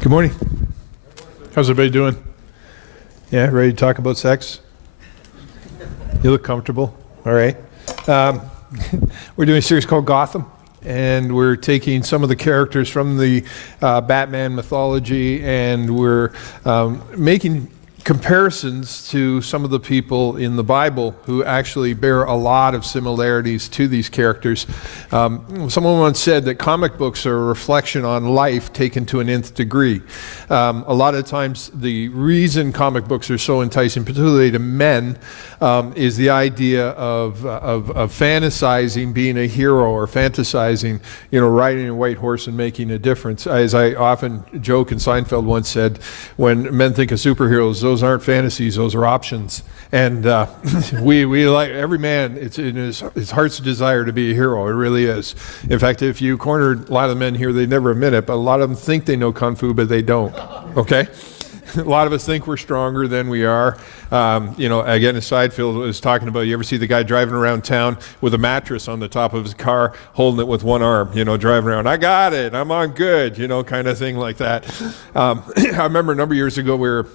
Good morning. How's everybody doing? Yeah, ready to talk about sex? You look comfortable. All right. We're doing a series called Gotham, and we're taking some of the characters from the Batman mythology, and we're making comparisons to some of the people in the Bible who actually bear a lot of similarities to these characters. Someone once said that comic books are a reflection on life taken to an nth degree. A lot of times the reason comic books are so enticing, particularly to men, is the idea of fantasizing being a hero, or fantasizing, riding a white horse and making a difference. As I often joke, and Seinfeld once said, when men think of superheroes, those aren't fantasies, those are options. And we like, every man, it's in his heart's desire to be a hero. It really is. In fact, if you cornered a lot of the men here, they never admit it, but a lot of them think they know Kung Fu, but they don't. Okay? A lot of us think we're stronger than we are. Again, as Seinfeld was talking about, you ever see the guy driving around town with a mattress on the top of his car, holding it with one arm, driving around, I got it, I'm on good, kind of thing like that. I remember a number of years ago, we were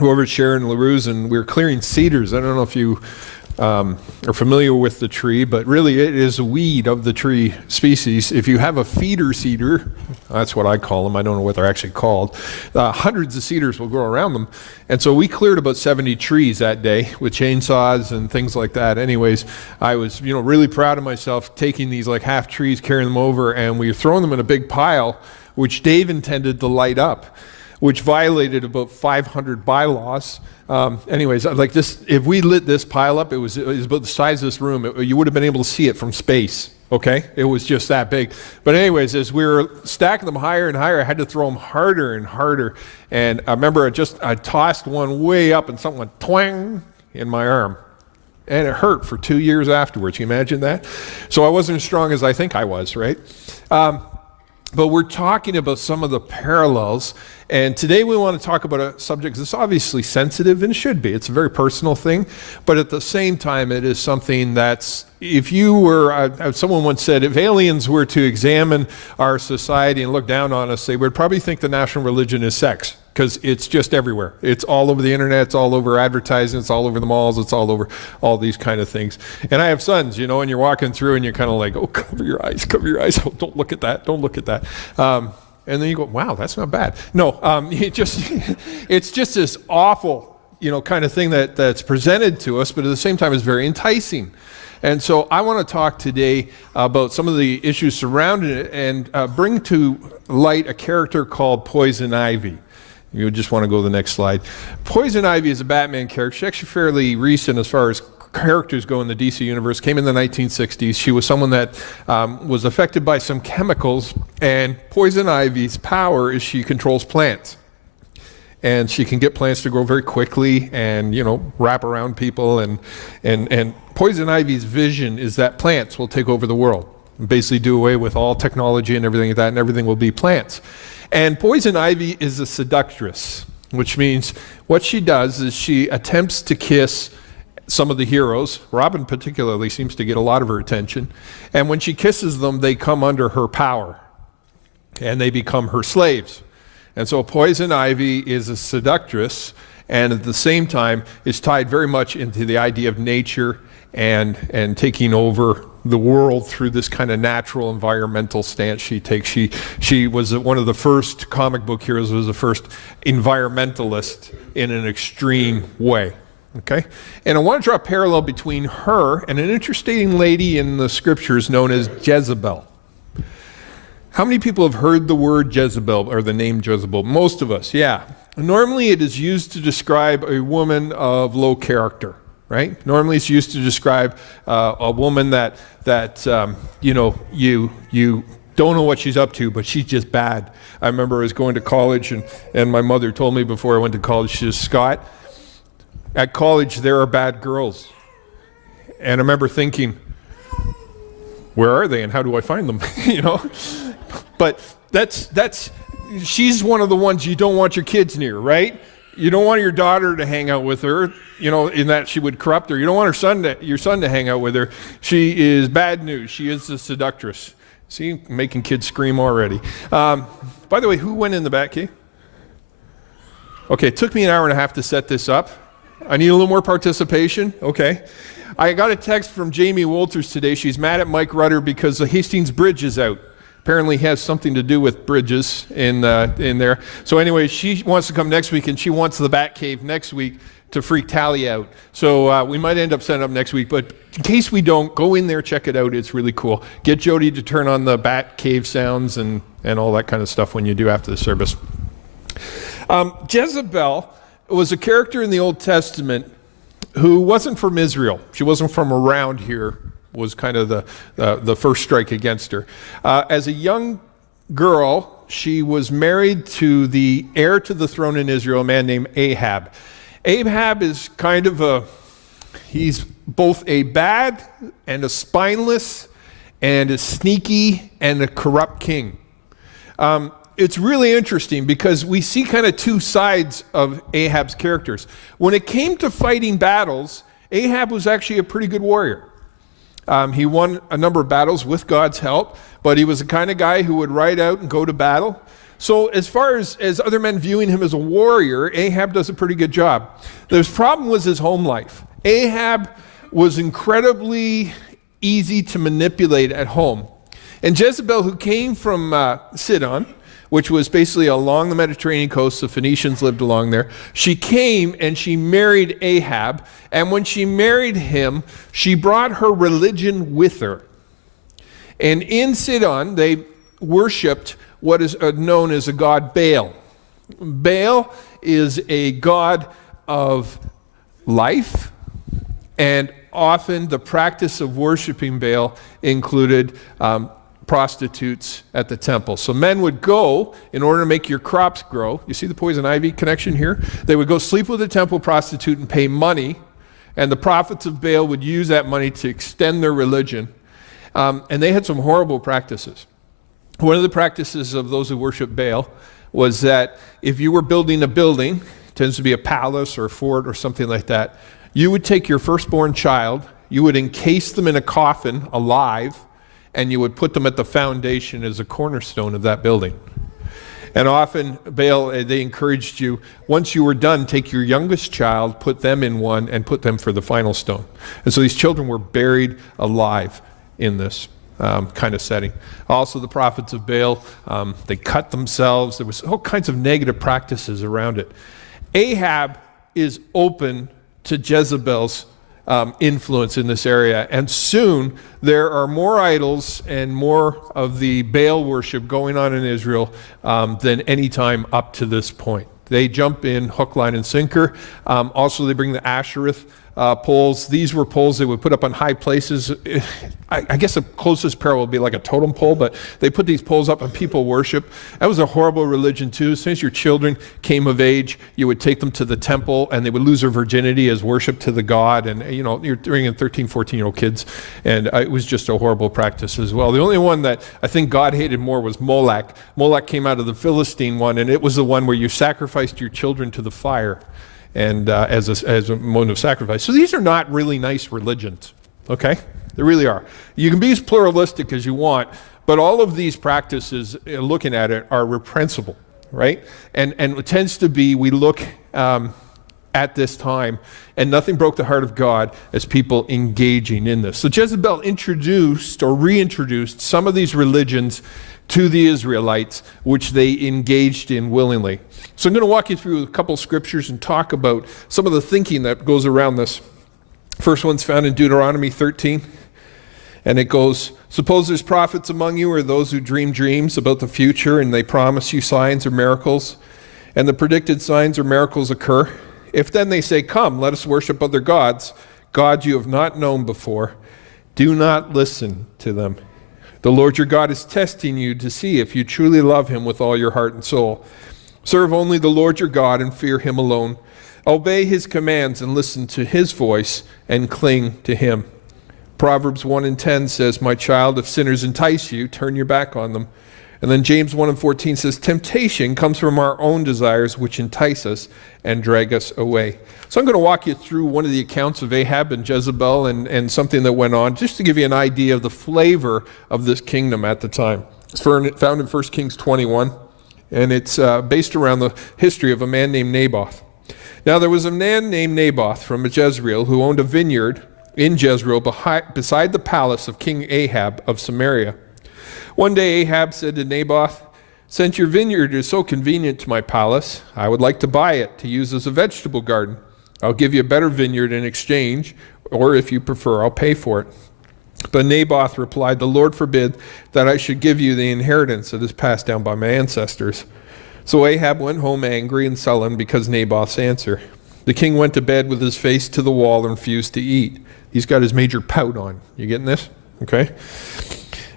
over at Sharon LaRue's, and we were clearing cedars. I don't know if you are familiar with the tree, but really it is a weed of the tree species. If you have a feeder cedar, that's what I call them, I don't know what they're actually called, hundreds of cedars will grow around them. And so we cleared about 70 trees that day with chainsaws and things like that. Anyways, I was really proud of myself taking these like half trees, carrying them over, and we were throwing them in a big pile, which Dave intended to light up, which violated about 500 bylaws. Anyways, like this, if we lit this pile up, it was about the size of this room. You would have been able to see it from space, okay? It was just that big. But anyways, as we were stacking them higher and higher, I had to throw them harder and harder. And I remember I tossed one way up and something went twang in my arm. And it hurt for 2 years afterwards. Can you imagine that? So I wasn't as strong as I think I was, right? But we're talking about some of the parallels, and today we want to talk about a subject that's obviously sensitive, and it should be. It's a very personal thing, but at the same time, it is something that's, if you were, someone once said, if aliens were to examine our society and look down on us, they would probably think the national religion is sex, because it's just everywhere. It's all over the internet, it's all over advertising, it's all over the malls, it's all over all these kind of things. And I have sons, and you're walking through and you're kind of like, oh, cover your eyes, oh, don't look at that, don't look at that. And then you go, wow, that's not bad. No, it's just this awful, kind of thing that's presented to us, but at the same time it's very enticing. And so I want to talk today about some of the issues surrounding it and bring to light a character called Poison Ivy. You just want to go to the next slide. Poison Ivy is a Batman character. She's actually fairly recent as far as characters go in the DC universe. Came in the 1960s. She was someone that was affected by some chemicals, and Poison Ivy's power is she controls plants. And she can get plants to grow very quickly and, wrap around people. And Poison Ivy's vision is that plants will take over the world, and basically do away with all technology and everything like that, and everything will be plants. And Poison Ivy is a seductress, which means what she does is she attempts to kiss some of the heroes. Robin particularly seems to get a lot of her attention. And when she kisses them, they come under her power, and they become her slaves. And so Poison Ivy is a seductress, and at the same time is tied very much into the idea of nature and taking over the world through this kind of natural environmental stance she takes. She was one of the first comic book heroes, was the first environmentalist in an extreme way. Okay? And I want to draw a parallel between her and an interesting lady in the scriptures known as Jezebel. How many people have heard the word Jezebel or the name Jezebel? Most of us, yeah. Normally it is used to describe a woman of low character. Right? Normally it's used to describe a woman that you don't know what she's up to, but she's just bad. I remember I was going to college, and my mother told me before I went to college, she says, Scott, at college there are bad girls. And I remember thinking, where are they and how do I find them? But she's one of the ones you don't want your kids near, right? You don't want your daughter to hang out with her, in that she would corrupt her. You don't want your son to hang out with her. She is bad news. She is a seductress. See, making kids scream already. By the way, who went in the Batcave? Okay, it took me an hour and a half to set this up. I need a little more participation. Okay. I got a text from Jamie Wolters today. She's mad at Mike Rutter because the Hastings Bridge is out. Apparently has something to do with bridges in there. So anyway, she wants to come next week, and she wants the Bat Cave next week to freak Tally out. So we might end up setting up next week, but in case we don't, go in there, check it out. It's really cool. Get Jody to turn on the Bat Cave sounds and all that kind of stuff when you do after the service. Jezebel was a character in the Old Testament who wasn't from Israel. She wasn't from around here, was kind of the first strike against her. As a young girl, she was married to the heir to the throne in Israel, a man named Ahab. Ahab is kind of he's both a bad and a spineless and a sneaky and a corrupt king. It's really interesting because we see kind of two sides of Ahab's characters. When it came to fighting battles, Ahab was actually a pretty good warrior. He won a number of battles with God's help, but he was the kind of guy who would ride out and go to battle. So as far as other men viewing him as a warrior, Ahab does a pretty good job. The problem was his home life. Ahab was incredibly easy to manipulate at home. And Jezebel, who came from Sidon, which was basically along the Mediterranean coast, the Phoenicians lived along there. She came and she married Ahab, and when she married him, she brought her religion with her. And in Sidon, they worshipped what is known as a god Baal. Baal is a god of life, and often the practice of worshiping Baal included prostitutes at the temple. So men would go in order to make your crops grow. You see the poison ivy connection here? They would go sleep with a temple prostitute and pay money, and the prophets of Baal would use that money to extend their religion. And they had some horrible practices. One of the practices of those who worship Baal was that if you were building a building, it tends to be a palace or a fort or something like that, you would take your firstborn child, you would encase them in a coffin alive, and you would put them at the foundation as a cornerstone of that building. And often, Baal, they encouraged you, once you were done, take your youngest child, put them in one, and put them for the final stone. And so these children were buried alive in this kind of setting. Also, the prophets of Baal, they cut themselves. There was all kinds of negative practices around it. Ahab is open to Jezebel's influence in this area, and soon there are more idols and more of the Baal worship going on in Israel than any time up to this point. They jump in hook, line, and sinker. Also, they bring the Ashereth poles. These were poles they would put up on high places. I guess the closest parallel would be like a totem pole, but they put these poles up and people worship. That was a horrible religion too. As soon as your children came of age, you would take them to the temple and they would lose their virginity as worship to the god. And you know, you're bringing 13, 14-year-old kids, and it was just a horrible practice as well. The only one that I think God hated more was Moloch. Moloch came out of the Philistine one, and it was the one where you sacrificed your children to the fire and as a mode of sacrifice. So these are not really nice religions, okay? They really are. You can be as pluralistic as you want, but all of these practices, looking at it, are reprehensible, right? And it tends to be, we look at this time, and nothing broke the heart of God as people engaging in this. So Jezebel introduced or reintroduced some of these religions to the Israelites, which they engaged in willingly. So I'm going to walk you through a couple scriptures and talk about some of the thinking that goes around this. First one's found in Deuteronomy 13, and it goes, "Suppose there's prophets among you, or those who dream dreams about the future, and they promise you signs or miracles, and the predicted signs or miracles occur. If then they say, 'Come, let us worship other gods,' gods you have not known before, do not listen to them. The Lord your God is testing you to see if you truly love him with all your heart and soul. Serve only the Lord your God and fear him alone. Obey his commands and listen to his voice and cling to him." Proverbs 1:10 says, "My child, if sinners entice you, turn your back on them." And then James 1:14 says, "Temptation comes from our own desires, which entice us and drag us away." So I'm going to walk you through one of the accounts of Ahab and Jezebel and something that went on, just to give you an idea of the flavor of this kingdom at the time. It's found in 1 Kings 21. and it's based around the history of a man named Naboth. Now there was a man named Naboth from Jezreel who owned a vineyard in Jezreel beside the palace of King Ahab of Samaria. One day Ahab said to Naboth, "Since your vineyard is so convenient to my palace, I would like to buy it to use as a vegetable garden. I'll give you a better vineyard in exchange, or if you prefer, I'll pay for it." But Naboth replied, "The Lord forbid that I should give you the inheritance that is passed down by my ancestors." So Ahab went home angry and sullen because Naboth's answer. The king went to bed with his face to the wall and refused to eat. He's got his major pout on. You getting this? Okay.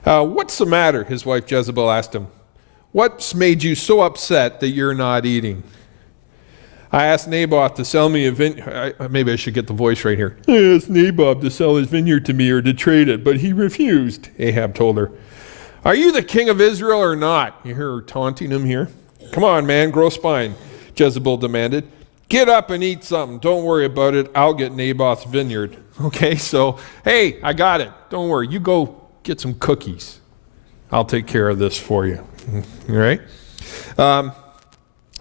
What's the matter? His wife Jezebel asked him. What's made you so upset that you're not eating? I asked Naboth to sell me a vineyard. Maybe I should get the voice right here. I asked Naboth to sell his vineyard to me or to trade it, but he refused, Ahab told her. Are you the king of Israel or not? You hear her taunting him here. Come on, man, grow spine, Jezebel demanded. Get up and eat something. Don't worry about it. I'll get Naboth's vineyard. Okay, so, hey, I got it. Don't worry. You go get some cookies. I'll take care of this for you. All right?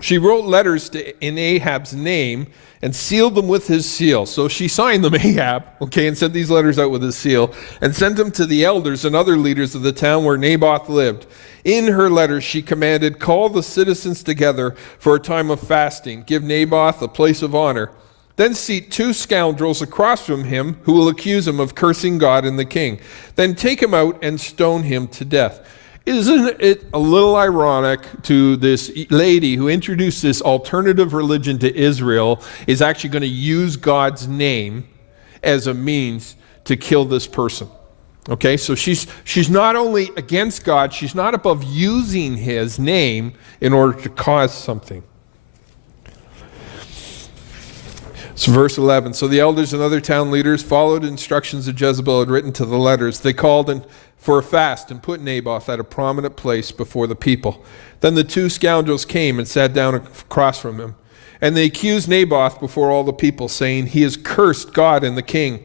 She wrote letters in Ahab's name and sealed them with his seal. So she signed them, Ahab, okay, and sent these letters out with his seal and sent them to the elders and other leaders of the town where Naboth lived. In her letters, she commanded, call the citizens together for a time of fasting. Give Naboth a place of honor. Then seat 2 scoundrels across from him who will accuse him of cursing God and the king. Then take him out and stone him to death. Isn't it a little ironic to this lady who introduced this alternative religion to Israel is actually going to use God's name as a means to kill this person? Okay, so she's not only against God, she's not above using his name in order to cause something. So verse 11, so the elders and other town leaders followed instructions that Jezebel had written to the letters. They called for a fast and put Naboth at a prominent place before the people. Then the 2 scoundrels came and sat down across from him. And they accused Naboth before all the people, saying, he has cursed God and the king.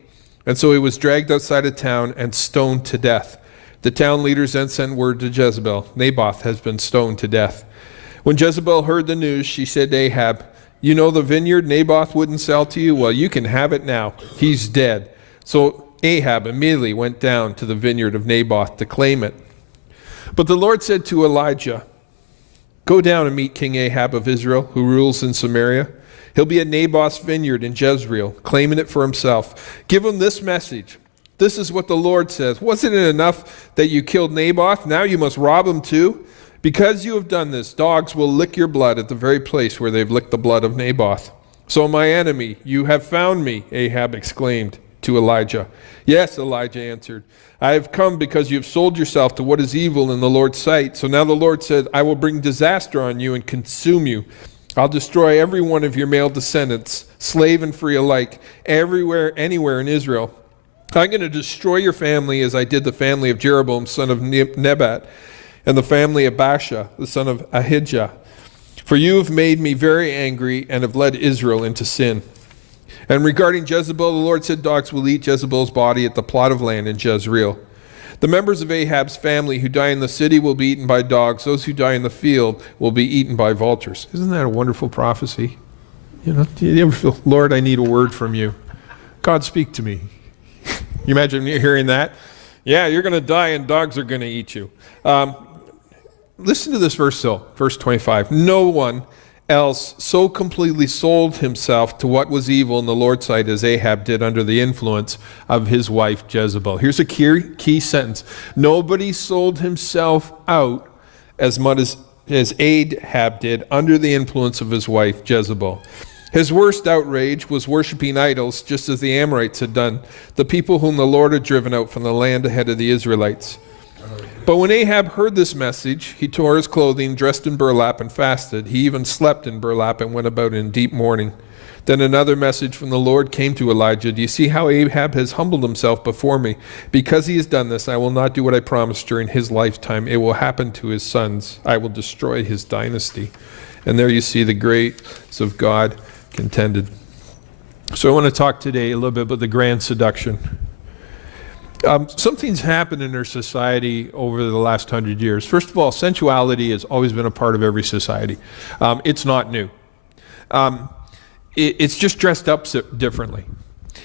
And so he was dragged outside of town and stoned to death. The town leaders then sent word to Jezebel, Naboth has been stoned to death. When Jezebel heard the news, she said to Ahab, you know the vineyard Naboth wouldn't sell to you? Well, you can have it now. He's dead. So Ahab immediately went down to the vineyard of Naboth to claim it. But the Lord said to Elijah, go down and meet King Ahab of Israel, who rules in Samaria. He'll be at Naboth's vineyard in Jezreel, claiming it for himself. Give him this message. This is what the Lord says. Wasn't it enough that you killed Naboth? Now you must rob him too? Because you have done this, dogs will lick your blood at the very place where they've licked the blood of Naboth. So my enemy, you have found me, Ahab exclaimed to Elijah. Yes, Elijah answered. I have come because you have sold yourself to what is evil in the Lord's sight. So now the Lord said, I will bring disaster on you and consume you. I'll destroy every one of your male descendants, slave and free alike, everywhere, anywhere in Israel. I'm going to destroy your family as I did the family of Jeroboam, son of Nebat, and the family of Baasha, the son of Ahijah. For you have made me very angry and have led Israel into sin. And regarding Jezebel, the Lord said, dogs will eat Jezebel's body at the plot of land in Jezreel. The members of Ahab's family who die in the city will be eaten by dogs. Those who die in the field will be eaten by vultures. Isn't that a wonderful prophecy? You know, do you ever feel, Lord, I need a word from you? God, speak to me. You imagine hearing that? Yeah, you're going to die and dogs are going to eat you. Listen to this verse though, verse 25. No one else so completely sold himself to what was evil in the Lord's sight as Ahab did under the influence of his wife Jezebel. Here's a key sentence. Nobody sold himself out as much as Ahab did under the influence of his wife Jezebel. His worst outrage was worshiping idols, just as the Amorites had done, the people whom the Lord had driven out from the land ahead of the Israelites. But when Ahab heard this message, he tore his clothing, dressed in burlap, and fasted. He even slept in burlap and went about in deep mourning. Then another message from the Lord came to Elijah. Do you see how Ahab has humbled himself before me? Because he has done this, I will not do what I promised during his lifetime. It will happen to his sons. I will destroy his dynasty. And there you see the grace of God contended. So I want to talk today a little bit about the grand seduction. Something's happened in our society over the last 100 years. First of all, sensuality has always been a part of every society. It's not new. It's just dressed up differently.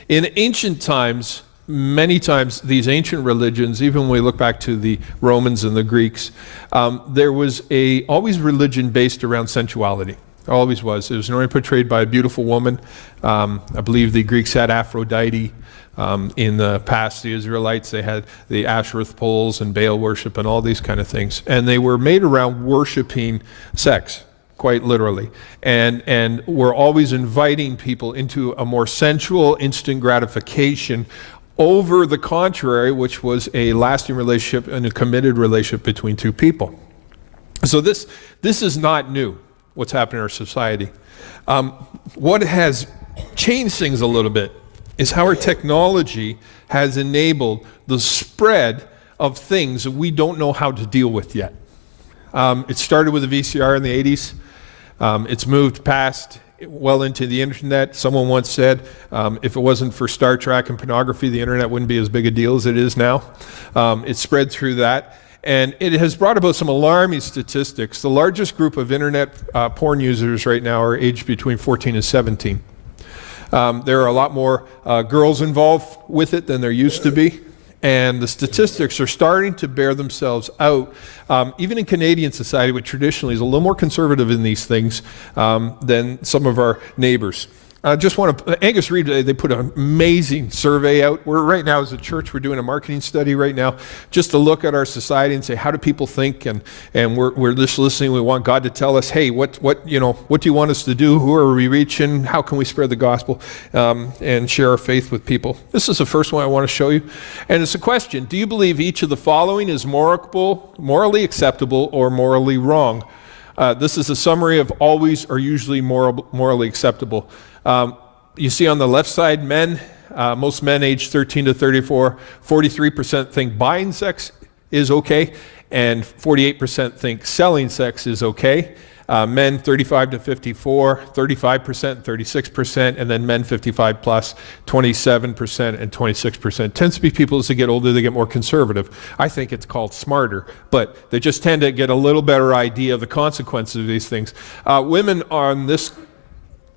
In ancient times, many times these ancient religions, even when we look back to the Romans and the Greeks, there was always religion based around sensuality. Always was. It was normally portrayed by a beautiful woman. I believe the Greeks had Aphrodite. In the past, the Israelites, they had the Ashereth poles and Baal worship and all these kind of things. And they were made around worshiping sex, quite literally. And were always inviting people into a more sensual, instant gratification over the contrary, which was a lasting relationship and a committed relationship between two people. So this is not new, what's happening in our society. What has changed things a little bit is how our technology has enabled the spread of things that we don't know how to deal with yet. It started with the VCR in the 80s. It's moved past well into the internet. Someone once said, if it wasn't for Star Trek and pornography, the internet wouldn't be as big a deal as it is now. It spread through that. And it has brought about some alarming statistics. The largest group of internet porn users right now are aged between 14 and 17. There are a lot more girls involved with it than there used to be, and the statistics are starting to bear themselves out. Even in Canadian society, which traditionally is a little more conservative in these things than some of our neighbors. I just want to, Angus Reid, they put an amazing survey out. We're right now as a church, we're doing a marketing study right now just to look at our society and say, how do people think? And we're just listening. We want God to tell us, hey, what do you want us to do? Who are we reaching? How can we spread the gospel and share our faith with people? This is the first one I want to show you. And it's a question. Do you believe each of the following is morally acceptable or morally wrong? This is a summary of always or usually morally acceptable. You see on the left side, men, most men aged 13 to 34, 43% think buying sex is okay, and 48% think selling sex is okay. Men 35 to 54, 35%, 36%, and then men 55 plus, 27% and 26%. Tends to be people as they get older, they get more conservative. I think it's called smarter, but they just tend to get a little better idea of the consequences of these things. Women on this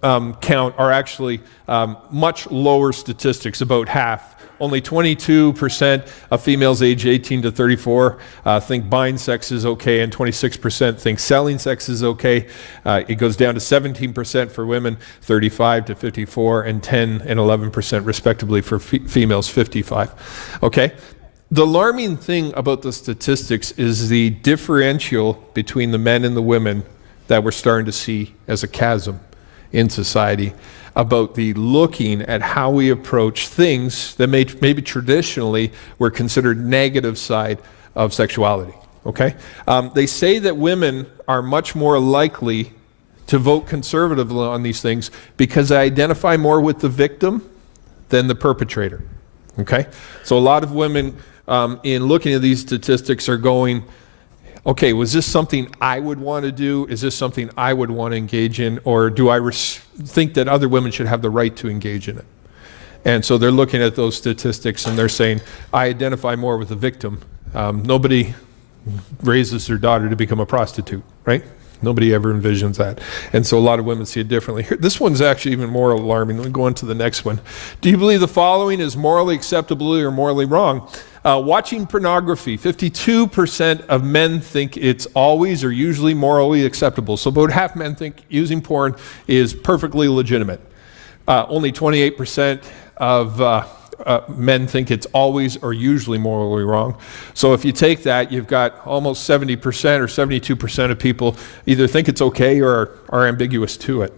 count are actually much lower statistics, about half. Only 22% of females age 18 to 34 think buying sex is okay, and 26% think selling sex is okay. It goes down to 17% for women, 35 to 54, and 10 and 11% respectively for females, 55. Okay? The alarming thing about the statistics is the differential between the men and the women that we're starting to see as a chasm in society about the looking at how we approach things that maybe traditionally were considered negative side of sexuality, okay? They say that women are much more likely to vote conservatively on these things because they identify more with the victim than the perpetrator, okay? So a lot of women in looking at these statistics are going, okay, was this something I would want to do? Is this something I would want to engage in? Or do I think that other women should have the right to engage in it? And so they're looking at those statistics and they're saying, I identify more with the victim. Nobody raises their daughter to become a prostitute, right? Nobody ever envisions that. And so a lot of women see it differently. This one's actually even more alarming. Let me go on to the next one. Do you believe the following is morally acceptable or morally wrong? Watching pornography, 52% of men think it's always or usually morally acceptable. So about half men think using porn is perfectly legitimate. Only 28% of men think it's always or usually morally wrong. So if you take that, you've got almost 70% or 72% of people either think it's okay or are ambiguous to it.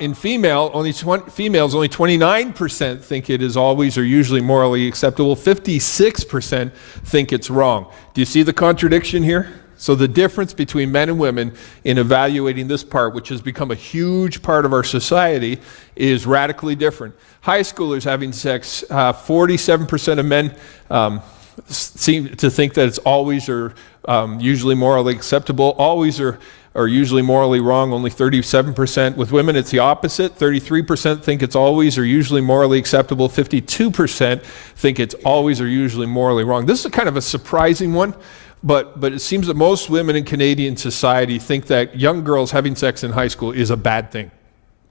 In females, only 29% think it is always or usually morally acceptable. 56% think it's wrong. Do you see the contradiction here? So the difference between men and women in evaluating this part, which has become a huge part of our society, is radically different. High schoolers having sex, 47% of men seem to think that it's always or usually morally acceptable. Always are usually morally wrong, only 37%. With women, it's the opposite. 33% think it's always or usually morally acceptable. 52% think it's always or usually morally wrong. This is kind of a surprising one, but it seems that most women in Canadian society think that young girls having sex in high school is a bad thing.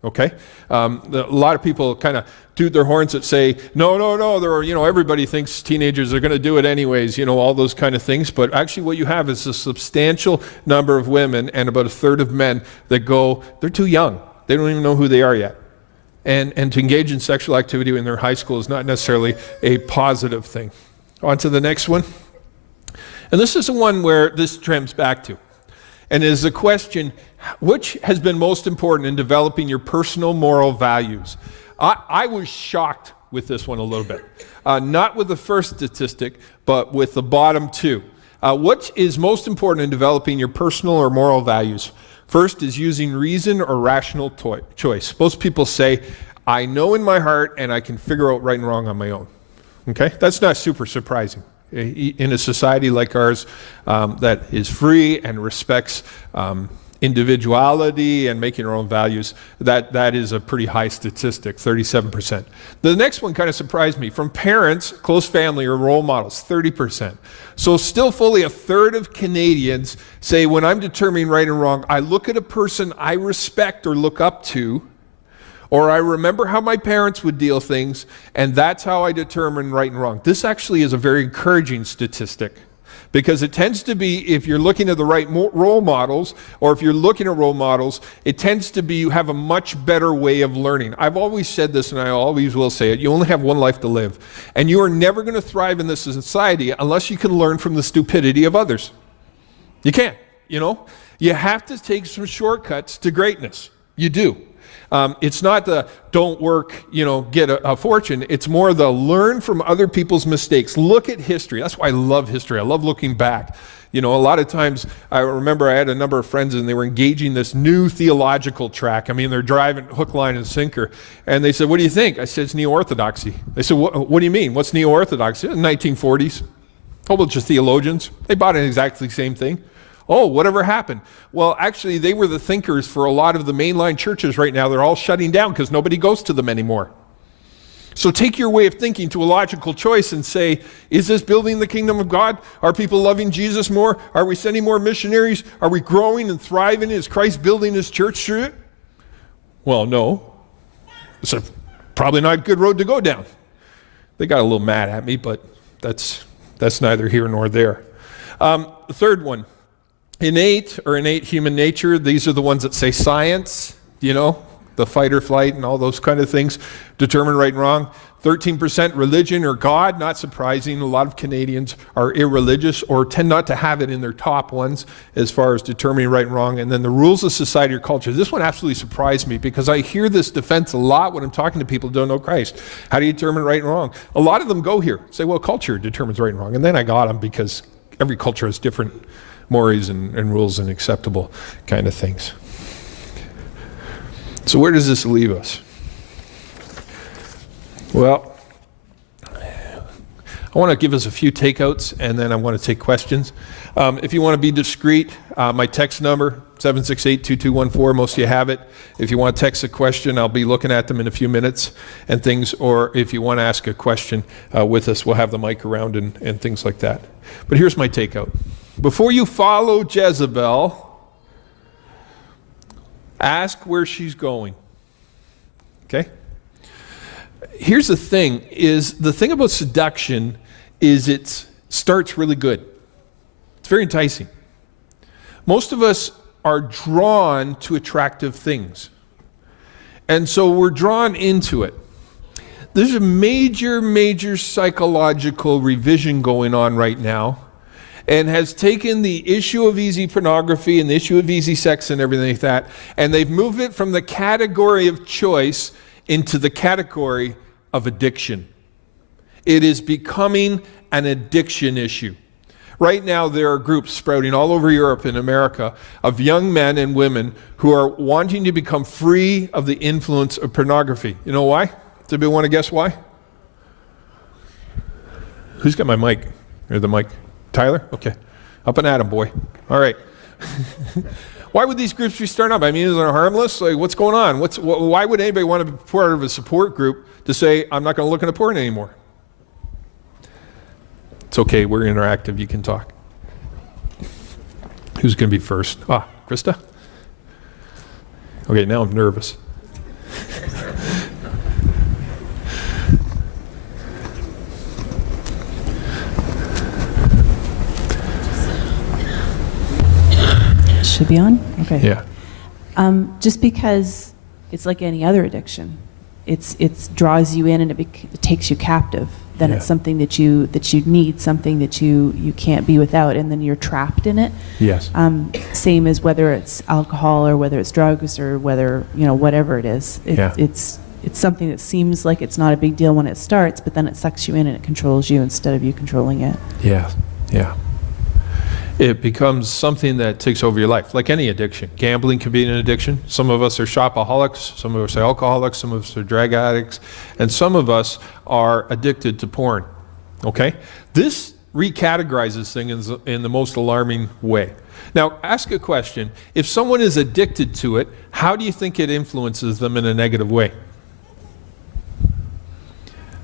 Okay? A lot of people kind of toot their horns that say, no, there are, everybody thinks teenagers are going to do it anyways, all those kind of things. But actually what you have is a substantial number of women and about a third of men that go, they're too young. They don't even know who they are yet. And to engage in sexual activity when they're in high school is not necessarily a positive thing. On to the next one. And this is the one where this trends back to. And it is the question, which has been most important in developing your personal moral values? I was shocked with this one a little bit. Not with the first statistic, but with the bottom two. What is most important in developing your personal or moral values? First is using reason or rational choice. Most people say, I know in my heart and I can figure out right and wrong on my own. Okay? That's not super surprising. In a society like ours that is free and respects individuality and making our own values, that is a pretty high statistic, 37%. The next one kind of surprised me. From parents, close family, or role models, 30%. So still fully a third of Canadians say, when I'm determining right and wrong, I look at a person I respect or look up to, or I remember how my parents would deal things, and that's how I determine right and wrong. This actually is a very encouraging statistic, because it tends to be, if you're looking at the right role models, or if you're looking at role models, it tends to be you have a much better way of learning. I've always said this, and I always will say it, you only have one life to live. And you are never going to thrive in this society unless you can learn from the stupidity of others. You can't, You have to take some shortcuts to greatness. You do. It's not the don't work, get a fortune. It's more the learn from other people's mistakes. Look at history. That's why I love history. I love looking back. A lot of times, I remember I had a number of friends and they were engaging this new theological track. They're driving hook, line, and sinker. And they said, what do you think? I said, it's neo-orthodoxy. They said, what do you mean? What's neo-orthodoxy? In the 1940s. A whole bunch of theologians. They bought exactly the same thing. Oh, whatever happened? Well, actually, they were the thinkers for a lot of the mainline churches right now. They're all shutting down because nobody goes to them anymore. So take your way of thinking to a logical choice and say, is this building the kingdom of God? Are people loving Jesus more? Are we sending more missionaries? Are we growing and thriving? Is Christ building his church through it? Well, no. It's probably not a good road to go down. They got a little mad at me, but that's neither here nor there. The third one. Innate human nature, these are the ones that say science, the fight or flight and all those kind of things, determine right and wrong. 13% religion or God, not surprising. A lot of Canadians are irreligious or tend not to have it in their top ones as far as determining right and wrong. And then the rules of society or culture. This one absolutely surprised me because I hear this defense a lot when I'm talking to people who don't know Christ. How do you determine right and wrong? A lot of them go here, say, well, culture determines right and wrong. And then I got them because every culture has different mores and rules and acceptable kind of things. So where does this leave us? Well, I want to give us a few takeouts and then I want to take questions. If you want to be discreet, my text number, 768-2214, most of you have it. If you want to text a question, I'll be looking at them in a few minutes and things, or if you want to ask a question with us, we'll have the mic around and things like that. But here's my takeout. Before you follow Jezebel, ask where she's going. Okay? Here's the thing about seduction is it starts really good. It's very enticing. Most of us are drawn to attractive things. And so we're drawn into it. There's a major psychological revision going on right now, and has taken the issue of easy pornography and the issue of easy sex and everything like that, and they've moved it from the category of choice into the category of addiction. It is becoming an addiction issue. Right now, there are groups sprouting all over Europe and America of young men and women who are wanting to become free of the influence of pornography. You know why? Does anybody want to guess why? Who's got my mic? Or the mic? Tyler? Okay. Up and at 'em, boy. All right. Why would these groups be starting up? I mean, they're harmless. Like, what's going on? Why would anybody want to be part of a support group to say, I'm not going to look into porn anymore? It's okay. We're interactive. You can talk. Who's going to be first? Krista? Okay, now I'm nervous. Should be on? Okay. Yeah. Just because it's like any other addiction, it draws you in and it takes you captive. Then Yeah. it's something that you need, something that you can't be without, and then you're trapped in it. Yes. Same as whether it's alcohol or whether it's drugs or whether whatever it is. It's something that seems like it's not a big deal when it starts, but then it sucks you in and it controls you instead of you controlling it. Yeah. Yeah. It becomes something that takes over your life, like any addiction. Gambling can be an addiction. Some of us are shopaholics, some of us are alcoholics, some of us are drug addicts, and some of us are addicted to porn, okay? This recategorizes things in the most alarming way. Now, ask a question. If someone is addicted to it, how do you think it influences them in a negative way?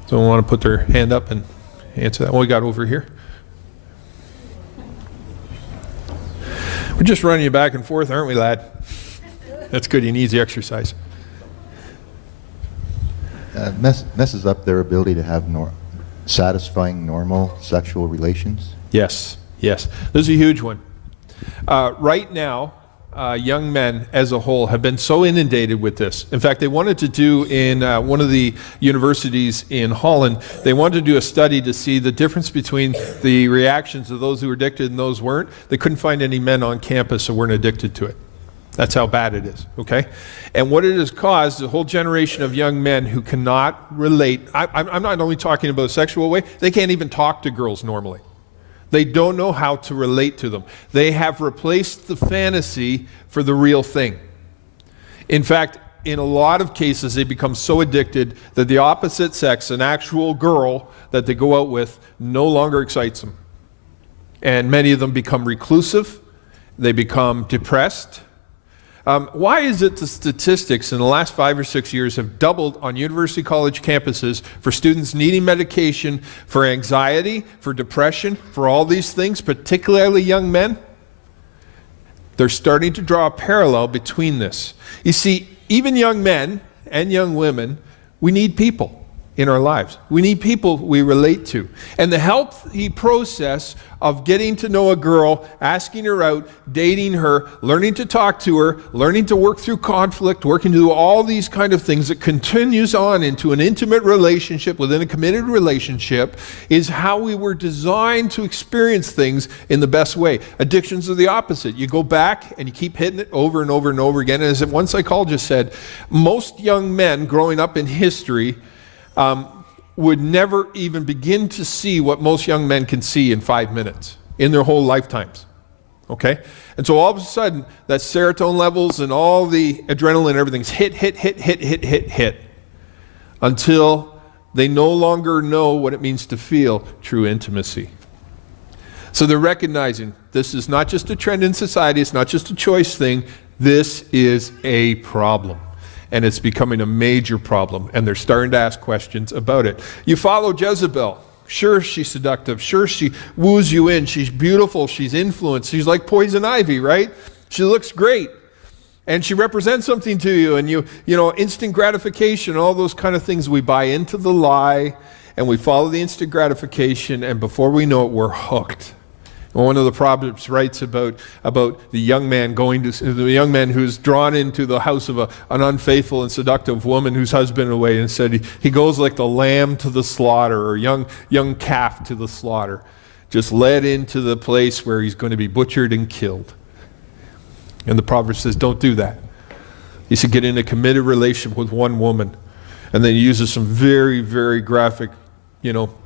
Someone want to put their hand up and answer that one we got over here? We're just running you back and forth, aren't we, lad? That's good. You need the exercise. Messes up their ability to have satisfying, normal sexual relations. Yes, yes. This is a huge one. Right now, young men as a whole have been so inundated with this. In fact, they wanted to do in one of the universities in Holland, they wanted to do a study to see the difference between the reactions of those who were addicted and those weren't. They couldn't find any men on campus who weren't addicted to it. That's how bad it is, okay? And what it has caused is a whole generation of young men who cannot relate. I'm not only talking about a sexual way, they can't even talk to girls normally. They don't know how to relate to them. They have replaced the fantasy for the real thing. In fact, in a lot of cases, they become so addicted that the opposite sex, an actual girl that they go out with, no longer excites them. And many of them become reclusive. They become depressed. Why is it the statistics in the last 5 or 6 years have doubled on university college campuses for students needing medication for anxiety, for depression, for all these things, particularly young men? They're starting to draw a parallel between this. You see, even young men and young women, we need people in our lives. We need people we relate to. And the healthy process of getting to know a girl, asking her out, dating her, learning to talk to her, learning to work through conflict, working to do all these kind of things that continues on into an intimate relationship within a committed relationship is how we were designed to experience things in the best way. Addictions are the opposite. You go back and you keep hitting it over and over and over again. And as one psychologist said, most young men growing up in history would never even begin to see what most young men can see in 5 minutes in their whole lifetimes. Okay? And so all of a sudden, that serotonin levels and all the adrenaline and everything's hit, until they no longer know what it means to feel true intimacy. So they're recognizing this is not just a trend in society, it's not just a choice thing, this is a problem. And it's becoming a major problem, and they're starting to ask questions about it. You follow Jezebel. Sure, she's seductive. Sure, she woos you in. She's beautiful. She's influenced. She's like poison ivy, right? She looks great. And she represents something to you, and you know, instant gratification, all those kind of things. We buy into the lie, and we follow the instant gratification, and before we know it, we're hooked. One of the Proverbs writes about the young man who's drawn into the house of an unfaithful and seductive woman whose husband away, and said he goes like the lamb to the slaughter, or young calf to the slaughter, just led into the place where he's going to be butchered and killed. And the Proverb says, don't do that. He said, get in a committed relationship with one woman. And then he uses some very, very graphic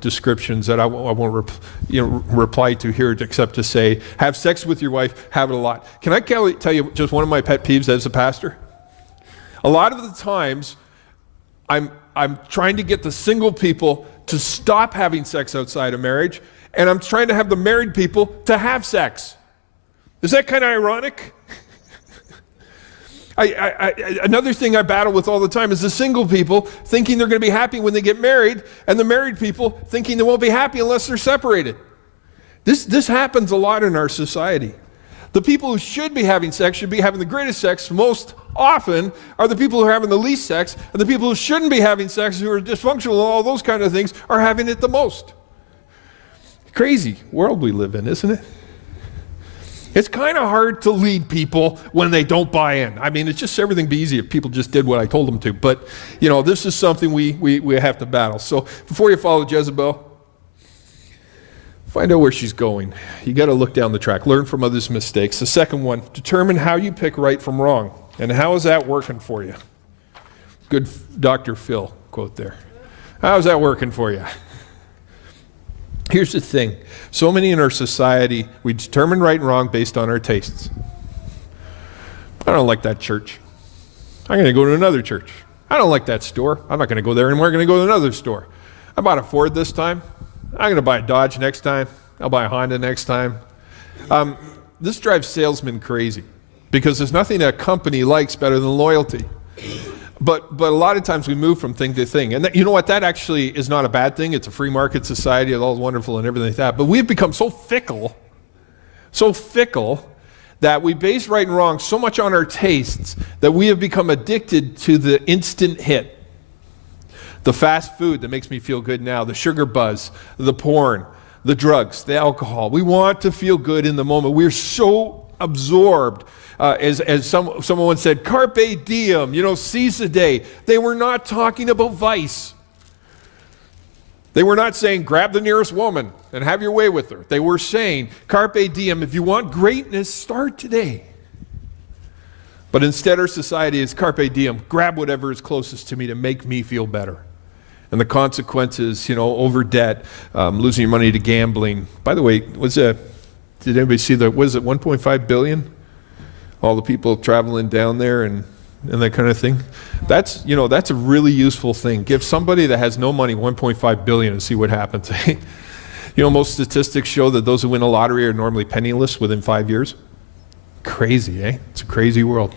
descriptions that I won't reply to here, except to say, have sex with your wife, have it a lot. Can I tell you just one of my pet peeves as a pastor? A lot of the times, I'm trying to get the single people to stop having sex outside of marriage, and I'm trying to have the married people to have sex. Is that kind of ironic? Another thing I battle with all the time is the single people thinking they're going to be happy when they get married, and the married people thinking they won't be happy unless they're separated. This happens a lot in our society. The people who should be having sex, should be having the greatest sex most often, are the people who are having the least sex, and the people who shouldn't be having sex, who are dysfunctional and all those kind of things, are having it the most. Crazy world we live in, isn't it? It's kind of hard to lead people when they don't buy in. I mean, it's just everything be easy if people just did what I told them to. But, this is something we have to battle. So before you follow Jezebel, find out where she's going. You got to look down the track. Learn from others' mistakes. The second one, determine how you pick right from wrong. And how is that working for you? Good Dr. Phil quote there. How's that working for you? Here's the thing. So many in our society, we determine right and wrong based on our tastes. I don't like that church. I'm going to go to another church. I don't like that store. I'm not going to go there anymore. I'm going to go to another store. I bought a Ford this time. I'm going to buy a Dodge next time. I'll buy a Honda next time. This drives salesmen crazy because there's nothing a company likes better than loyalty. But a lot of times we move from thing to thing. And you know what? That actually is not a bad thing. It's a free market society. It's all wonderful and everything like that. But we've become so fickle that we base right and wrong so much on our tastes that we have become addicted to the instant hit. The fast food that makes me feel good now, the sugar buzz, the porn, the drugs, the alcohol. We want to feel good in the moment. We're so absorbed. As someone once said, carpe diem, seize the day. They were not talking about vice. They were not saying, grab the nearest woman and have your way with her. They were saying, carpe diem, if you want greatness, start today. But instead our society is carpe diem, grab whatever is closest to me to make me feel better. And the consequences, over debt, losing your money to gambling. By the way, did anybody see was it 1.5 billion? All the people traveling down there and that kind of thing. That's a really useful thing. Give somebody that has no money 1.5 billion and see what happens. Most statistics show that those who win a lottery are normally penniless within 5 years. Crazy, eh? It's a crazy world.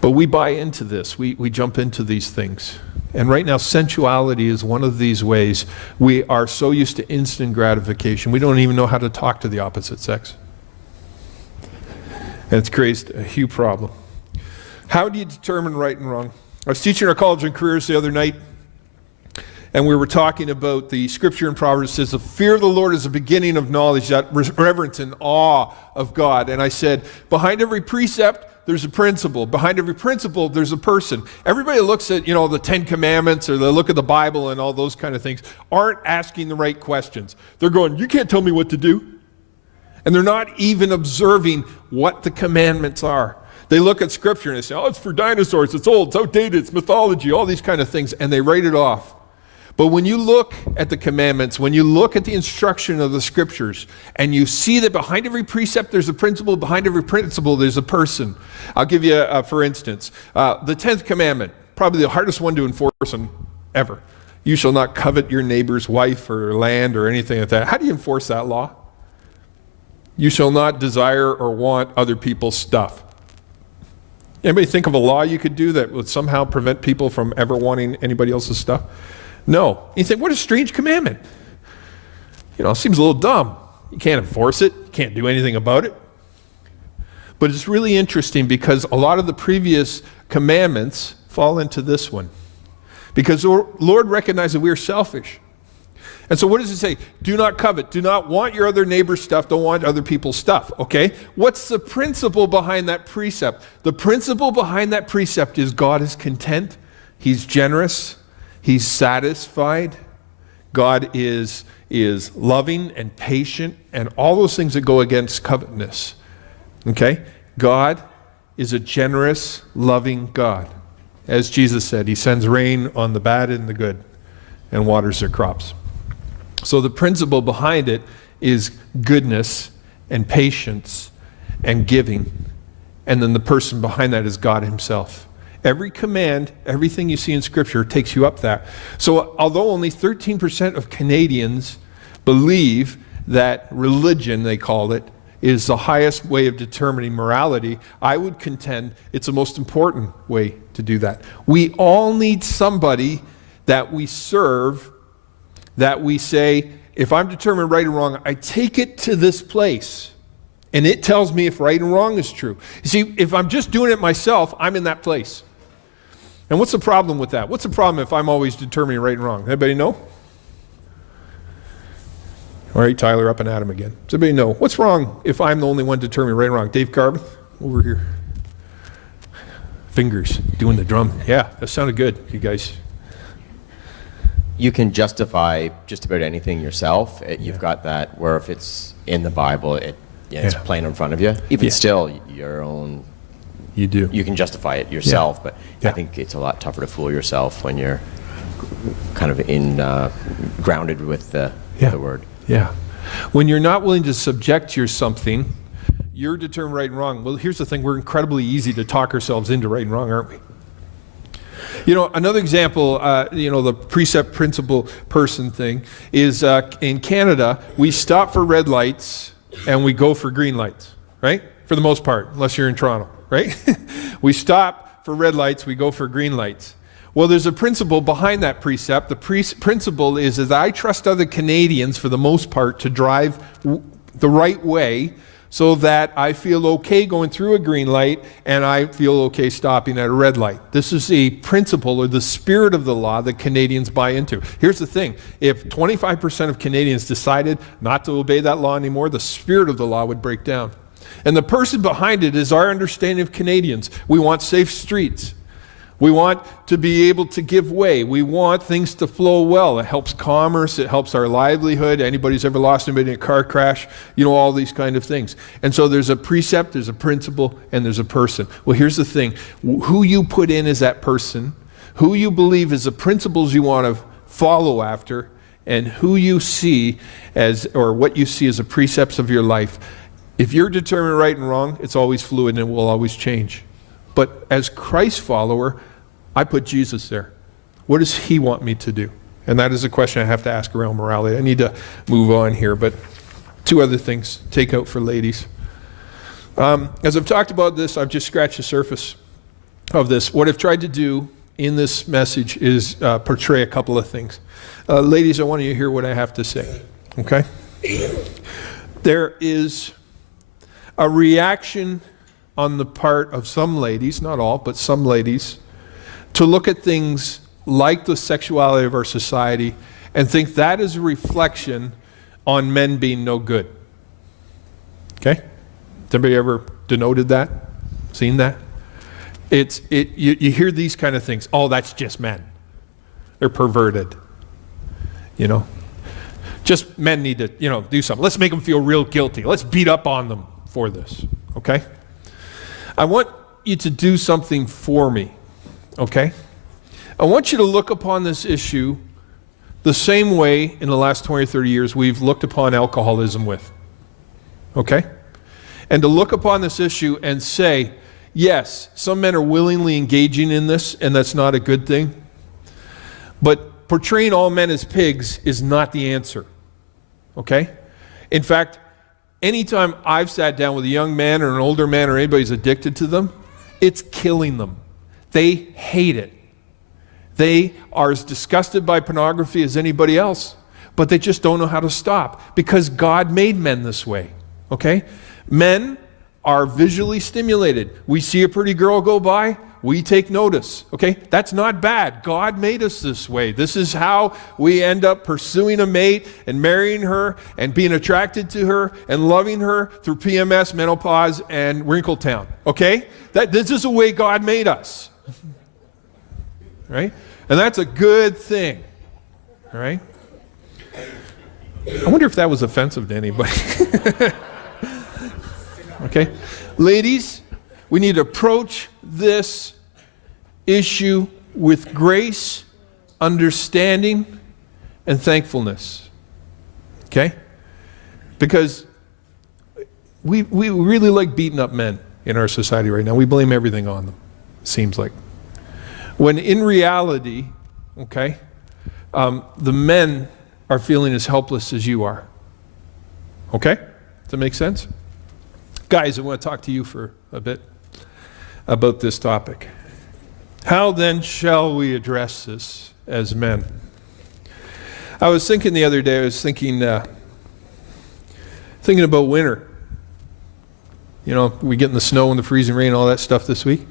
But we buy into this. We jump into these things. And right now, sensuality is one of these ways. We are so used to instant gratification, we don't even know how to talk to the opposite sex. And it's created a huge problem. How do you determine right and wrong? I was teaching our college and careers the other night, and we were talking about the scripture in Proverbs that says, the fear of the Lord is the beginning of knowledge, that reverence and awe of God. And I said, behind every precept, there's a principle. Behind every principle, there's a person. Everybody looks at, the 10 Commandments, or they look at the Bible and all those kind of things, aren't asking the right questions. They're going, you can't tell me what to do. And they're not even observing what the commandments are. They look at scripture and they say, it's for dinosaurs, it's old, it's outdated, it's mythology, all these kind of things, and they write it off. But when you look at the commandments, when you look at the instruction of the scriptures, and you see that behind every precept there's a principle, behind every principle there's a person. I'll give you, for instance, the 10th commandment, probably the hardest one to enforce ever. You shall not covet your neighbor's wife or land or anything like that. How do you enforce that law? You shall not desire or want other people's stuff. Anybody think of a law you could do that would somehow prevent people from ever wanting anybody else's stuff? No. You think, what a strange commandment. It seems a little dumb. You can't enforce it. You can't do anything about it. But it's really interesting because a lot of the previous commandments fall into this one. Because the Lord recognized that we are selfish. And so what does it say? Do not covet. Do not want your other neighbor's stuff. Don't want other people's stuff. Okay? What's the principle behind that precept? The principle behind that precept is God is content. He's generous. He's satisfied. God is loving and patient and all those things that go against covetousness. Okay? God is a generous, loving God. As Jesus said, he sends rain on the bad and the good and waters their crops. So the principle behind it is goodness and patience and giving. And then the person behind that is God himself. Every command, everything you see in Scripture takes you up that. So although only 13% of Canadians believe that religion, they call it, is the highest way of determining morality, I would contend it's the most important way to do that. We all need somebody that we serve, that we say, if I'm determined right or wrong, I take it to this place, and it tells me if right and wrong is true. You see, if I'm just doing it myself, I'm in that place. And what's the problem with that? What's the problem if I'm always determining right and wrong? Anybody know? All right, Tyler, up and at him again. Does anybody know? What's wrong if I'm the only one determining right and wrong? Dave Carbon, over here. Fingers, doing the drum. Yeah, that sounded good, you guys. You can justify just about anything yourself. You've got that where if it's in the Bible, it's plain in front of you. Even still, your own... You do. You can justify it yourself, Yeah. but I think it's a lot tougher to fool yourself when you're kind of grounded with the Word. Yeah. When you're not willing to subject your something, you're determined right and wrong. Well, here's the thing. We're incredibly easy to talk ourselves into right and wrong, aren't we? You know, another example, the precept, principle, person thing is in Canada, we stop for red lights and we go for green lights, right? For the most part, unless you're in Toronto, right? We stop for red lights, we go for green lights. Well, there's a principle behind that precept. The principle is that I trust other Canadians, for the most part, to drive the right way so that I feel okay going through a green light and I feel okay stopping at a red light. This is a principle or the spirit of the law that Canadians buy into. Here's the thing. If 25% of Canadians decided not to obey that law anymore, the spirit of the law would break down. And the person behind it is our understanding of Canadians. We want safe streets. We want to be able to give way. We want things to flow well. It helps commerce. It helps our livelihood. Anybody's ever lost anybody in a car crash? You know, all these kind of things. And so there's a precept, there's a principle, and there's a person. Well, here's the thing. Who you put in as that person, who you believe is the principles you want to follow after, and who you see as, or what you see as the precepts of your life. If you're determined right and wrong, it's always fluid and it will always change. But as Christ follower, I put Jesus there. What does he want me to do? And that is a question I have to ask around morality. I need to move on here, but two other things, take out for ladies. As I've talked about this, I've just scratched the surface of this. What I've tried to do in this message is portray a couple of things. Ladies, I want you to hear what I have to say, okay? There is a reaction on the part of some ladies, not all, but some ladies, to look at things like the sexuality of our society and think that is a reflection on men being no good. Okay? Has anybody ever denoted that? Seen that? You hear these kind of things. Oh, that's just men. They're perverted. You know? Just men need to, do something. Let's make them feel real guilty. Let's beat up on them for this. Okay? I want you to do something for me. Okay? I want you to look upon this issue the same way in the last 20 or 30 years we've looked upon alcoholism with. Okay? And to look upon this issue and say, yes, some men are willingly engaging in this, and that's not a good thing. But portraying all men as pigs is not the answer. Okay? In fact, anytime I've sat down with a young man or an older man or anybody who's addicted to them, it's killing them. They hate it. They are as disgusted by pornography as anybody else, but they just don't know how to stop because God made men this way, okay? Men are visually stimulated. We see a pretty girl go by, we take notice, okay? That's not bad. God made us this way. This is how we end up pursuing a mate and marrying her and being attracted to her and loving her through PMS, menopause, and Wrinkletown, okay? This is the way God made us. Right? And that's a good thing. All right? I wonder if that was offensive to anybody. Okay? Ladies, we need to approach this issue with grace, understanding, and thankfulness. Okay? Because we really like beating up men in our society right now. We blame everything on them, seems like. When in reality, okay, the men are feeling as helpless as you are. Okay? Does that make sense? Guys, I want to talk to you for a bit about this topic. How then shall we address this as men? I was thinking the other day, thinking about winter. You know, we get in the snow and the freezing rain and all that stuff this week.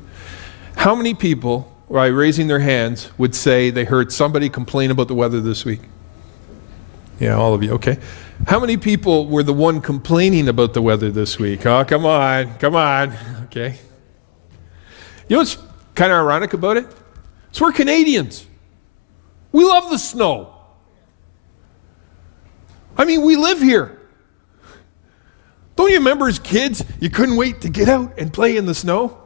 How many people, by raising their hands, would say they heard somebody complain about the weather this week? Yeah, all of you, okay. How many people were the one complaining about the weather this week? Oh, come on, okay. You know what's kind of ironic about it? So we're Canadians. We love the snow. I mean, we live here. Don't you remember as kids, you couldn't wait to get out and play in the snow?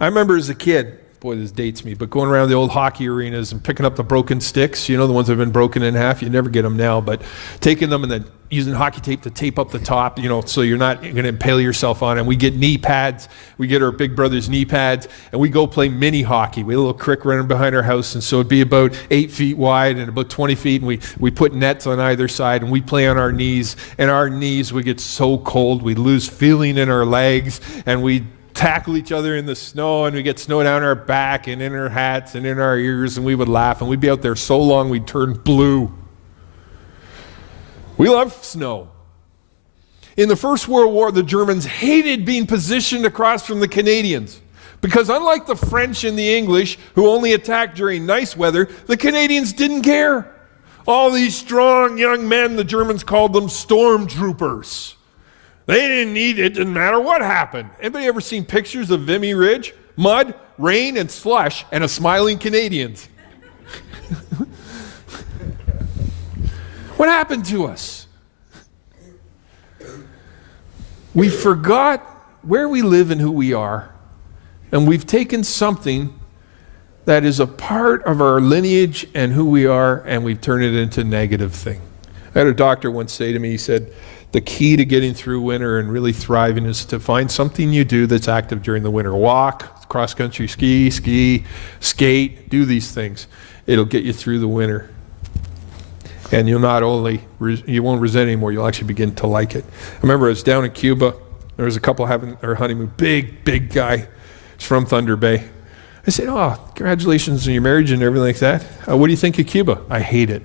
I remember as a kid, boy, this dates me, but going around the old hockey arenas and picking up the broken sticks, you know, the ones that have been broken in half, you never get them now, but taking them and then using hockey tape to tape up the top, you know, so you're not going to impale yourself on it. And we get knee pads, we get our big brother's knee pads, and we go play mini hockey. We had a little creek running behind our house, and so it'd be about 8 feet wide and about 20 feet, and we put nets on either side, and we play on our knees, and our knees would get so cold, we'd lose feeling in our legs, and we'd tackle each other in the snow, and we get snow down our back and in our hats and in our ears, and we would laugh, and we'd be out there so long we'd turn blue. We love snow. In the First World War, the Germans hated being positioned across from the Canadians because unlike the French and the English, who only attacked during nice weather, the Canadians didn't care. All these strong young men, the Germans called them stormtroopers. They didn't need it, didn't matter what happened. Anybody ever seen pictures of Vimy Ridge? Mud, rain, and slush, and a smiling Canadians. What happened to us? We forgot where we live and who we are, and we've taken something that is a part of our lineage and who we are, and we've turned it into a negative thing. I had a doctor once say to me, he said, the key to getting through winter and really thriving is to find something you do that's active during the winter. Walk, cross-country ski, skate, do these things. It'll get you through the winter. And you'll not only, you won't resent it anymore, you'll actually begin to like it. I remember I was down in Cuba. There was a couple having their honeymoon. Big guy. He's from Thunder Bay. I said, oh, congratulations on your marriage and everything like that. What do you think of Cuba? I hate it.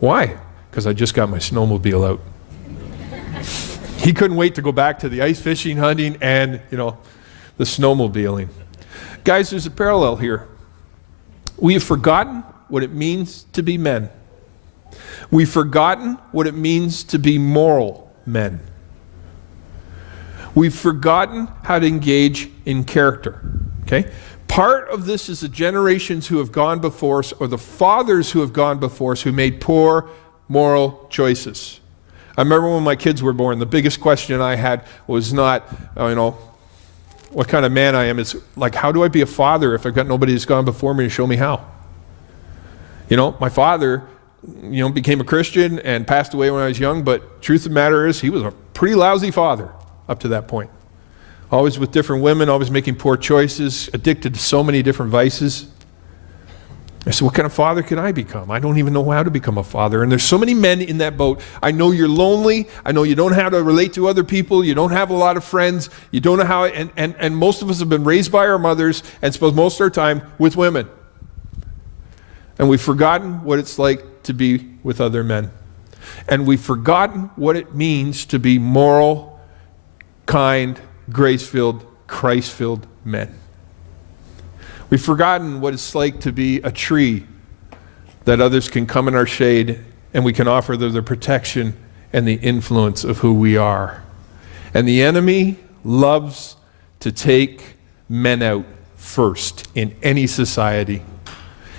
Why? Because I just got my snowmobile out. He couldn't wait to go back to the ice fishing, hunting, and, you know, the snowmobiling. Guys, there's a parallel here. We have forgotten what it means to be men. We've forgotten what it means to be moral men. We've forgotten how to engage in character, okay? Part of this is the generations who have gone before us, or the fathers who have gone before us, who made poor moral choices. I remember when my kids were born, the biggest question I had was not, what kind of man I am. It's like, how do I be a father if I've got nobody who's gone before me to show me how? You know, my father, became a Christian and passed away when I was young, but truth of the matter is he was a pretty lousy father up to that point. Always with different women, always making poor choices, addicted to so many different vices. I said, what kind of father can I become? I don't even know how to become a father. And there's so many men in that boat. I know you're lonely. I know you don't know how to relate to other people. You don't have a lot of friends. You don't know how, and most of us have been raised by our mothers and spend most of our time with women. And we've forgotten what it's like to be with other men. And we've forgotten what it means to be moral, kind, grace-filled, Christ-filled men. We've forgotten what it's like to be a tree that others can come in our shade and we can offer them the protection and the influence of who we are. And the enemy loves to take men out first in any society.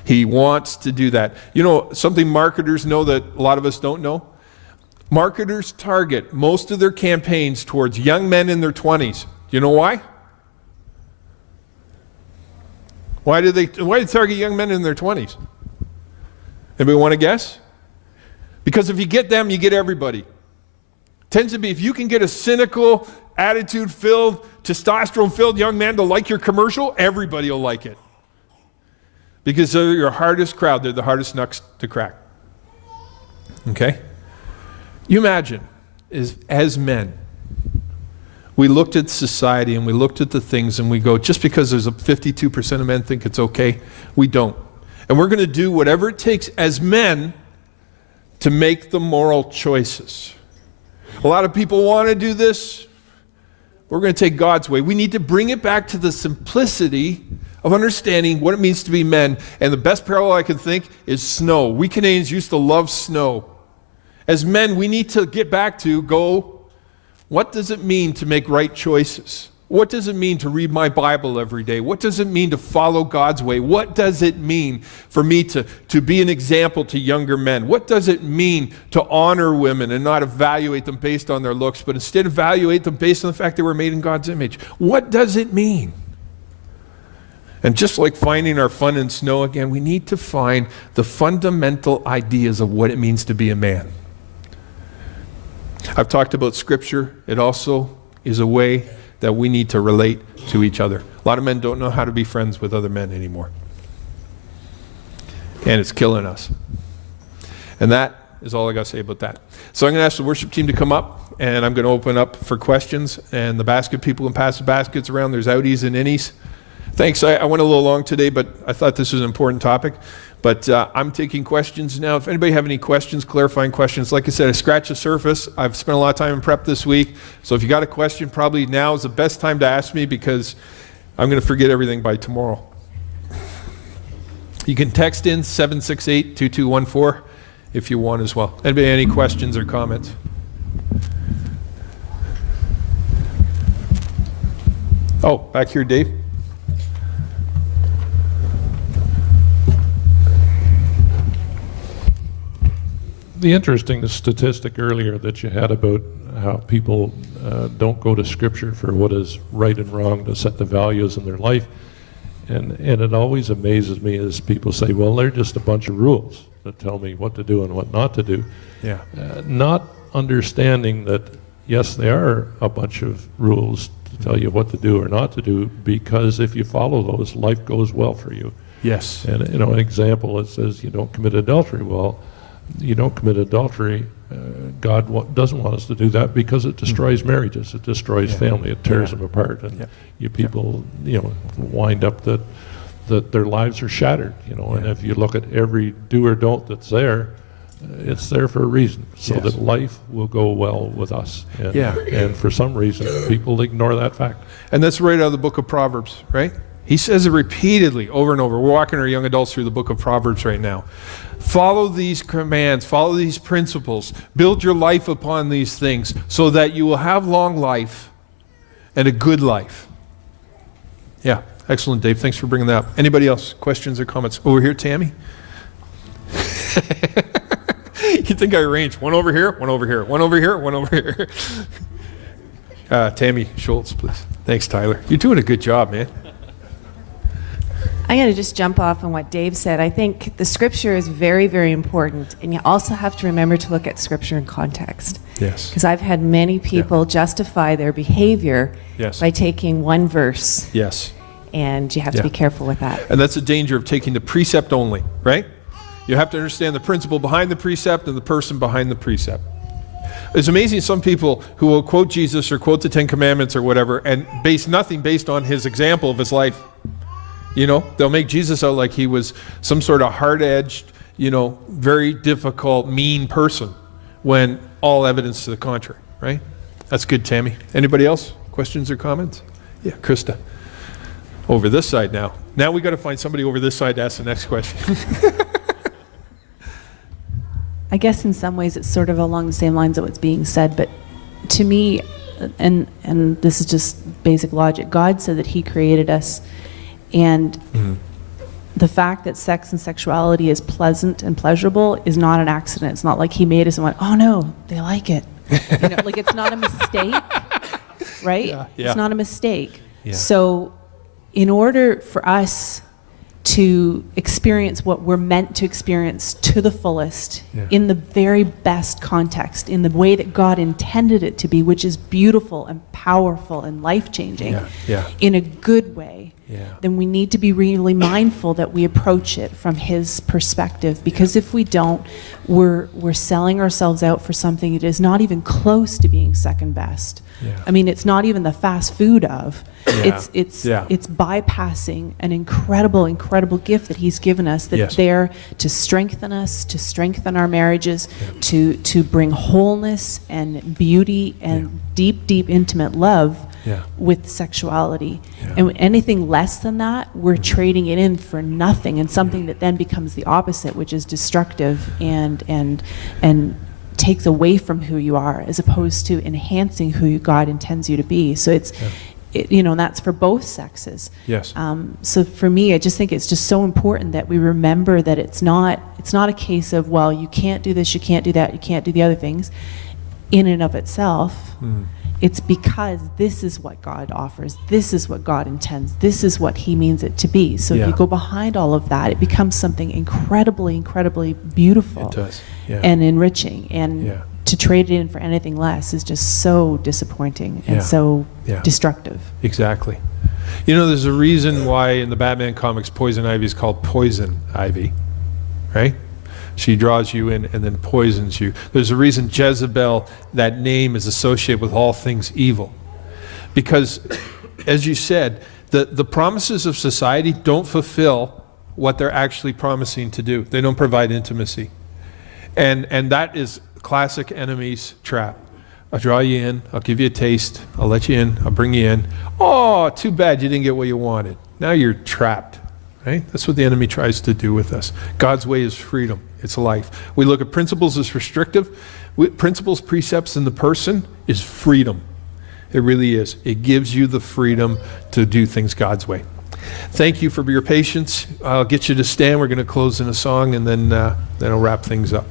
He wants to do that. You know, something marketers know that a lot of us don't know? Marketers target most of their campaigns towards young men in their 20s. You know why? Why do they target young men in their 20s? Anybody want to guess? Because if you get them, you get everybody. Tends to be, if you can get a cynical, attitude-filled, testosterone-filled young man to like your commercial, everybody will like it. Because they're your hardest crowd. They're the hardest nuts to crack. Okay? You imagine, as men, we looked at society and we looked at the things and we go, just because there's a 52% of men think it's okay, we don't. And we're going to do whatever it takes as men to make the moral choices. A lot of people want to do this. We're going to take God's way. We need to bring it back to the simplicity of understanding what it means to be men. And the best parallel I can think is snow. We Canadians used to love snow. As men, we need to get back to what does it mean to make right choices? What does it mean to read my Bible every day? What does it mean to follow God's way? What does it mean for me to be an example to younger men? What does it mean to honor women and not evaluate them based on their looks, but instead evaluate them based on the fact they were made in God's image? What does it mean? And just like finding our fun in snow again, we need to find the fundamental ideas of what it means to be a man. I've talked about Scripture. It also is a way that we need to relate to each other. A lot of men don't know how to be friends with other men anymore. And it's killing us. And that is all I got to say about that. So I'm going to ask the worship team to come up, and I'm going to open up for questions. And the basket people can pass the baskets around. There's outies and innies. Thanks. I went a little long today, but I thought this was an important topic. But I'm taking questions now. If anybody have any questions, clarifying questions, like I said, I scratched the surface. I've spent a lot of time in prep this week. So if you got a question, probably now is the best time to ask me, because I'm going to forget everything by tomorrow. You can text in 768-2214 if you want as well. Anybody any questions or comments? Oh, back here, Dave. The interesting statistic earlier that you had about how people don't go to Scripture for what is right and wrong to set the values in their life. And it always amazes me as people say, well, they're just a bunch of rules that tell me what to do and what not to do. Yeah. Not understanding that, yes, they are a bunch of rules to tell you what to do or not to do, because if you follow those, life goes well for you. Yes. And an example, it says you don't commit adultery. Well, you don't commit adultery. God doesn't want us to do that because it destroys marriages, it destroys family, it tears them apart, and you people, wind up that their lives are shattered. And if you look at every do or don't that's there, it's there for a reason, so that life will go well with us. And for some reason, people ignore that fact. And that's right out of the book of Proverbs, right? He says it repeatedly over and over. We're walking our young adults through the book of Proverbs right now. Follow these commands, follow these principles, build your life upon these things so that you will have long life and a good life. Yeah, excellent, Dave. Thanks for bringing that up. Anybody else? Questions or comments? Over here, Tammy. You think I arranged one over here, one over here, one over here, one over here. Tammy Schultz, please. Thanks, Tyler. You're doing a good job, man. I'm going to just jump off on what Dave said. I think the Scripture is very, very important, and you also have to remember to look at Scripture in context. Yes. Because I've had many people justify their behavior by taking one verse. Yes. And you have to be careful with that. And that's the danger of taking the precept only, right? You have to understand the principle behind the precept and the person behind the precept. It's amazing some people who will quote Jesus or quote the Ten Commandments or whatever and base nothing based on his example of his life. They'll make Jesus out like he was some sort of hard-edged, very difficult, mean person, when all evidence to the contrary, right? That's good, Tammy. Anybody else? Questions or comments? Yeah, Krista. Over this side now. Now we got to find somebody over this side to ask the next question. I guess in some ways it's sort of along the same lines of what's being said, but to me, and this is just basic logic, God said that he created us, and the fact that sex and sexuality is pleasant and pleasurable is not an accident. It's not like he made us and went, oh no, they like it. Like it's not a mistake, right? Yeah. It's not a mistake. Yeah. So in order for us to experience what we're meant to experience to the fullest, in the very best context, in the way that God intended it to be, which is beautiful and powerful and life-changing, in a good way, then we need to be really mindful that we approach it from his perspective, because if we don't, we're selling ourselves out for something that is not even close to being second best. I mean, it's not even the fast food of. It's bypassing an incredible gift that he's given us that's there to strengthen us, to strengthen our marriages, to bring wholeness and beauty and deep intimate love with sexuality. And anything less than that, we're trading it in for nothing, and something that then becomes the opposite, which is destructive and takes away from who you are, as opposed to enhancing who God intends you to be. So it's and that's for both sexes. Yes. So for me, I just think it's just so important that we remember that it's not a case of, well, you can't do this, you can't do that, you can't do the other things in and of itself. It's because this is what God offers, this is what God intends, this is what he means it to be. So if you go behind all of that, it becomes something incredibly beautiful. It does. And enriching. And to trade it in for anything less is just so disappointing and so destructive. Exactly. There's a reason why in the Batman comics Poison Ivy is called Poison Ivy, right? She draws you in and then poisons you. There's a reason Jezebel, that name, is associated with all things evil. Because, as you said, the promises of society don't fulfill what they're actually promising to do. They don't provide intimacy. And that is classic enemy's trap. I'll draw you in, I'll give you a taste, I'll let you in, I'll bring you in. Oh, too bad you didn't get what you wanted. Now you're trapped. Right? That's what the enemy tries to do with us. God's way is freedom. It's life. We look at principles as restrictive. Principles, precepts in the person is freedom. It really is. It gives you the freedom to do things God's way. Thank you for your patience. I'll get you to stand. We're going to close in a song, and then I'll wrap things up.